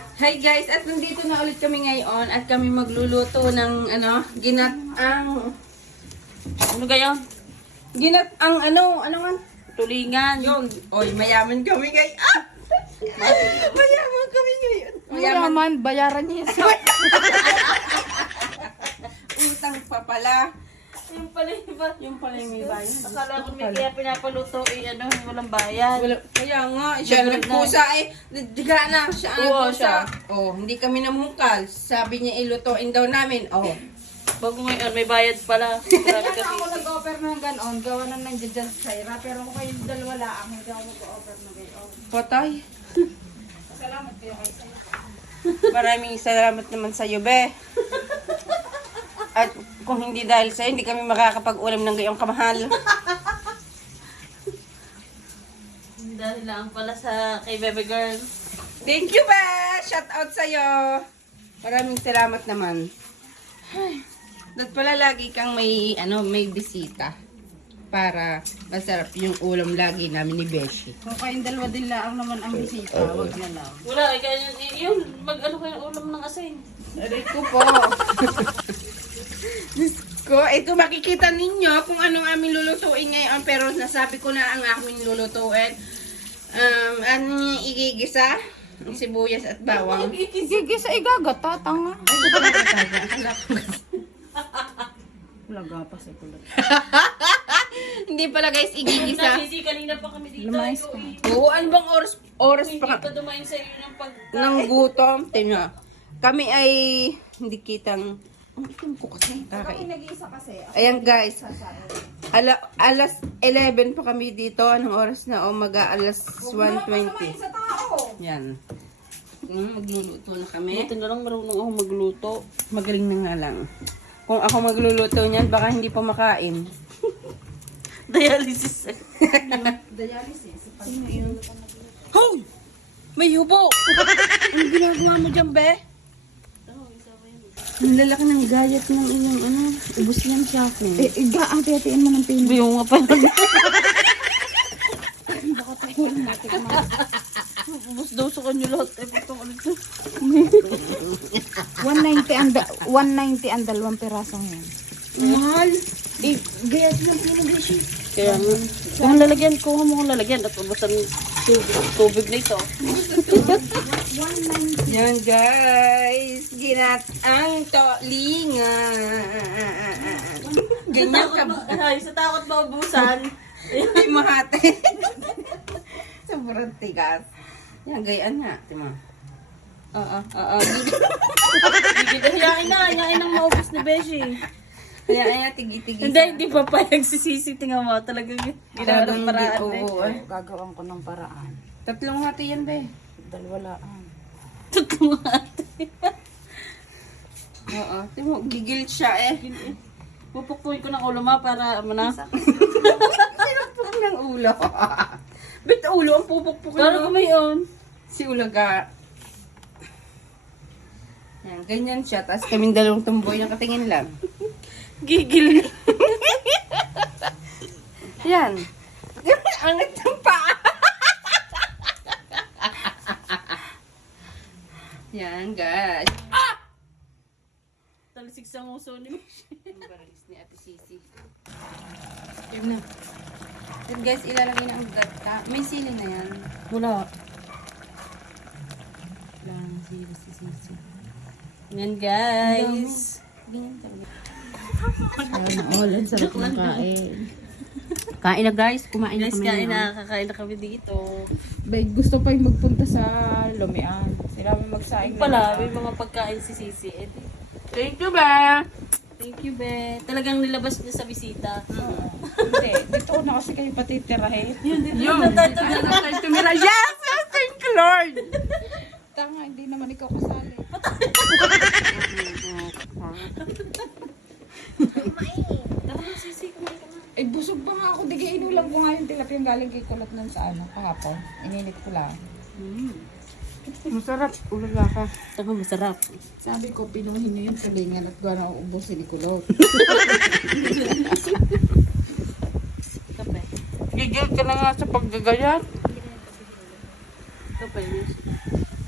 Hi guys, at nandito na ulit kami ngayon at kami magluluto ng ginatang ano nga? Tulingan. Yun. Oy, mayaman kami guys. Ah! Mayaman kami ngayon. Mayaman, bayaran niya sa Utang pa pala. yung pala iba. Yung pala yung may bayan. Akala ko may kaya pinapaluto walang bayan. Kaya nga, siya nagpusa eh. Diga na, siya ang Oo, nagpusa. siya. Oh, hindi kami namukal. Sabi niya ilutuin daw namin. Oh. Bago ngayon, may bayad pala. Grabe Kaya ako kasi. nag-offer ng ganon, gawa na nandiyan dyan sa Ira, pero kung kayo dalawa lang, hindi ako mag-offer ng ganon. Patay. Salamat kayo kayo sa'yo. Maraming salamat naman sa iyo, be. At kung hindi dahil sa'yo, hindi kami makakapag-ulam ng gayong kamahal. Dahil lang pala sa kay Bebe Girl. Thank you, be! Shout out sa'yo. Maraming salamat naman. Ay, dapat pala lagi kang may bisita. Para masarap yung ulam lagi namin ni Beshi. Kung kayong dalawa din lang naman ang bisita, wag na lang. Wala, kaya yun, mag-ano kayo ng ulam ng asin. Aray ko po. Diyos ko, ito makikita ninyo kung anong aming lulutuin ngayon. Pero nasabi ko na ang aming lulutuin. Ano yung igigisa? Ang sibuyas at bawang. Gigisa igagata, tanga. Laga pa sa kulat. Hindi pala guys, igigisa. Sisi, kanina pa kami dito. Lumayas Ikaw, ka. Oo, ano bang oras Hindi pa pa dumain sa iyo ng ng gutom? Tingnan. Kami ay hindi kitang... Ang itim ko kasi. Kami Kakain. nag-iisa kasi. Ayan guys. Alas 11 pa kami dito. Anong oras na? O alas 1:20. Sa tao. Yan. Magluluto na kami. Buti na lang marunong ako magluto. Magaling na nga lang. Kung ako magluluto niyan, baka hindi pa makain. Dialysis. Dialysis. Hoy! May hubo! Ano ginagawa mo dyan, be? Ang lalaki ng gayat ng inyong ubos yan sa akin. Ati-atiin mo ng pino. Biyong nga pa lang. Baka takulang natin. Ubus daw sa kanya lahat. Eh, ito ulit to. 190 ang dalawang pirasong yan. Mahal! Gayat lang pino, Kaya nga. Kung lalagyan, kuha mo kung lalagyan. At ubusan tubig na ito. Yan guys! Ginatang tolingan! Ganyan ka ba? Ay, sa takot maubusan. Ay, mahate. Sobrang tigas. Yan, gayaan nga. Tima. Oo. Bigyan. Hiyain na. Hiyain ang maubos ni Beshi. Kaya ay tigi-tigi. Hindi pa payag si Sisi. Tingnan mo. Talagang ginawa ng paraan. Oo. Gagawin ko ng paraan. Tatlong hati yan, be. Dalawa lang. Tatlong ate. Oo. Timo, gigil siya eh. Pupukpuin ko ng ulo ma para na. Sinapok ng ulo. Bet ulo ang pupukpukin Para mo. kumayon. Si Ulaga. Yan, ganyan siya. Tapos kaming dalawang tumboy nakatingin lang. Gigil. Yan. Angat ng paa. Yan, guys. Talisig sa nguso ni Beshi. Ang baris ni Ate Sisi. Yan na. Then guys, ilalagay na ang gata. May sili na yan. Wala. Lang si Sisi. Yan guys. Ganyan talaga. All, ang sarap ng kain. Kain na guys. Kumain na Guys, kami. kain na. na. Kakain na kami dito. Bay, gusto pa yung magpunta sa Lumian. Sila may magsaing Pala, may mga pagkain si Sisi. Eh, Thank you, ba? thank you, Be. Talagang nilabas niya sa bisita. Hindi, dito ko na kasi kayo patitirahin. Yung. Tumira. Yes! Thank you, Lord. Tanga, hindi naman ikaw kasali. Tara na, Sisi. Kumain ka na. Ay, busog pa nga ako. Di kaya inulam ko nga yung tilapia galing kay kulot nun sa kahapon. Ininit ko lang. Masarap. Ulaga ka. Taka masarap. Sabi ko, pinuhin niyo yung tulingan at gano'n ang ubusin ni kulot. Kape. Gigil ka na nga sa paggagayat. Kape.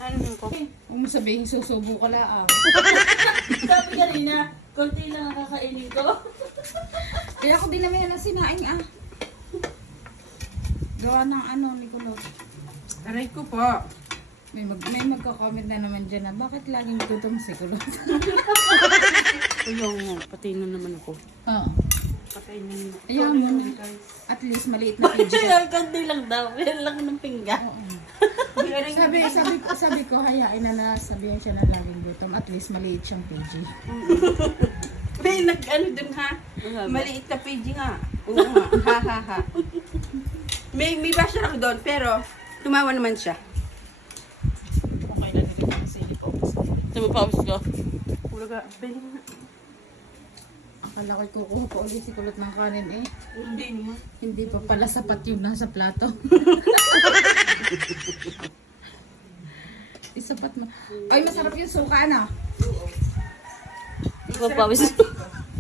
Ano ko? Huwag mo sabihin susubo ka lang. Sabi kanina, konti lang ang kakainin ko. Kaya ako din naman yan ang sinaing Gawa ng ni Kulot. Aray ko po. May magko-comment na naman dyan na bakit laging gutom si Kulot? Ayaw nga, patay na naman ako. Oo. Patay na naman. Ayaw mo na. At least maliit na PG. Konti lang daw. Yan lang ng pinggan. Sabi ko, hayain na sabihin siya na laging gutom. At least maliit siyang PG. May nag-ano dun ha? Maliit na page nga. Oo nga. Ha ha ha. May basher ako doon, pero tumawa naman siya. Kung kailan nilito ng sili po. Tumapawis ko. Ulaga, pwede na. Akala ko'y kukuha pa ulit si Kulot ng kanin eh. Hindi naman. Hindi pa pala sapat yung nasa plato. Isapat mo. Ay, masarap yung suka na. Tumapawis.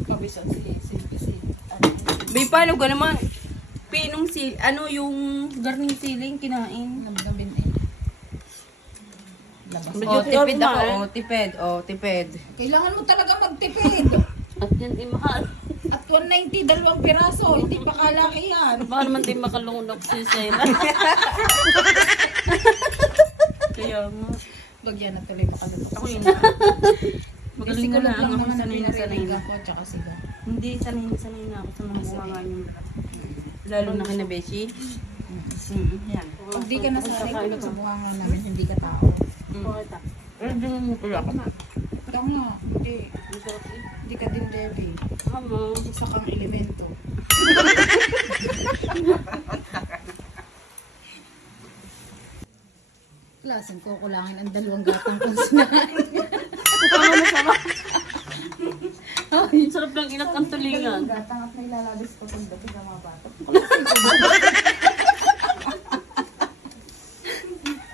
Pabisan si May paano ko naman? Pinong yung garning siling kinain. Nabgabin eh. Labas. Medyo Tipid ako. kumain. Tipid. Kailangan mo talaga magtipid. At yan ay mahal. At 190, 2 piraso. Hindi pa kalaki yan. Baka naman din makalunok si Sarah. Kaya nga. Bagyan na tuloy makalunok. Ako yun. Magaling Magaling na na lang ako naman ang sanay pinarinig na. ako tsaka siga. Hindi, sanay na ako sa mga bunga yung lalo na kina Beshi. Yan. Pag di ka nasanay Kulot sa buhanga namin, hindi ka tao. Bakit ah? Pero din mo pala ako na. Ikaw nga, hindi ka din Debbie. Amo. Isa kang elemento. Klaseng kukulangin ang 2 gatang kung sinain. Parang masarap. Sarap lang inat ang tulingan. Gatang at may lalabis ko kung dati ng mga bata.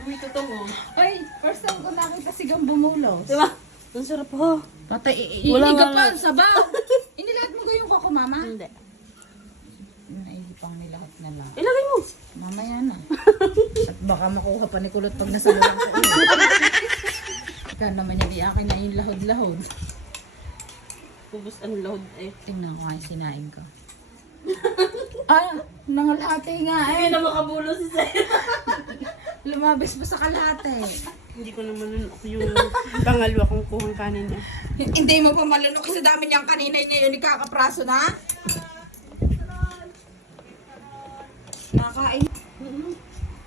Uy, totoo. Ay, first time ko nakita sigang bumulos. Diba? Ang sarap ho. Patay, Wala iniga nga pa, lang. sabaw. Inilahat mo gayong kako, mama? Hindi. Naihipang nilahat na lang. Ilagay mo. Mamaya na. At baka makuha pa ni Kulot pag nasa lulang ko. Ika naman yan, akin na yung lahod-lahod. Ubus ang load eh. Tingnan ko nga yung sinain ko. Nangalhati nga Hindi eh. na makabulo si Sarah. Lumabis pa sa kalahati. Hindi ko naman yung pangalawa kong kuhang kanin niya. Hindi mo pa malunok sa dami niyang kanina yun ikakapraso na. Nakain.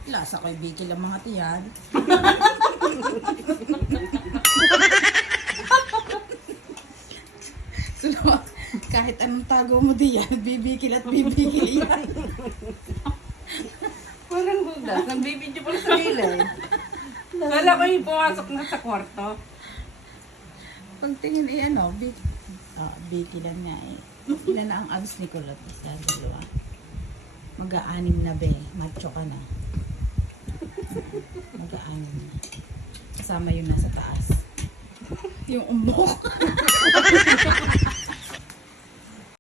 Lasa ko'y biki lang mga tiyan. So, kahit anong tago mo diyan, bibikil at bibikil yan. Walang gudas. Nagbibidyo pala sa gilid. Kala ko yung pumasok na sa kwarto. Pagtingin biki lang nga eh. Ilan na ang abs ni Kulot? Isa, 2. Mag-aanim na be. Macho ka na. Mag-aanim na. Kasama yung nasa taas. Yung umok.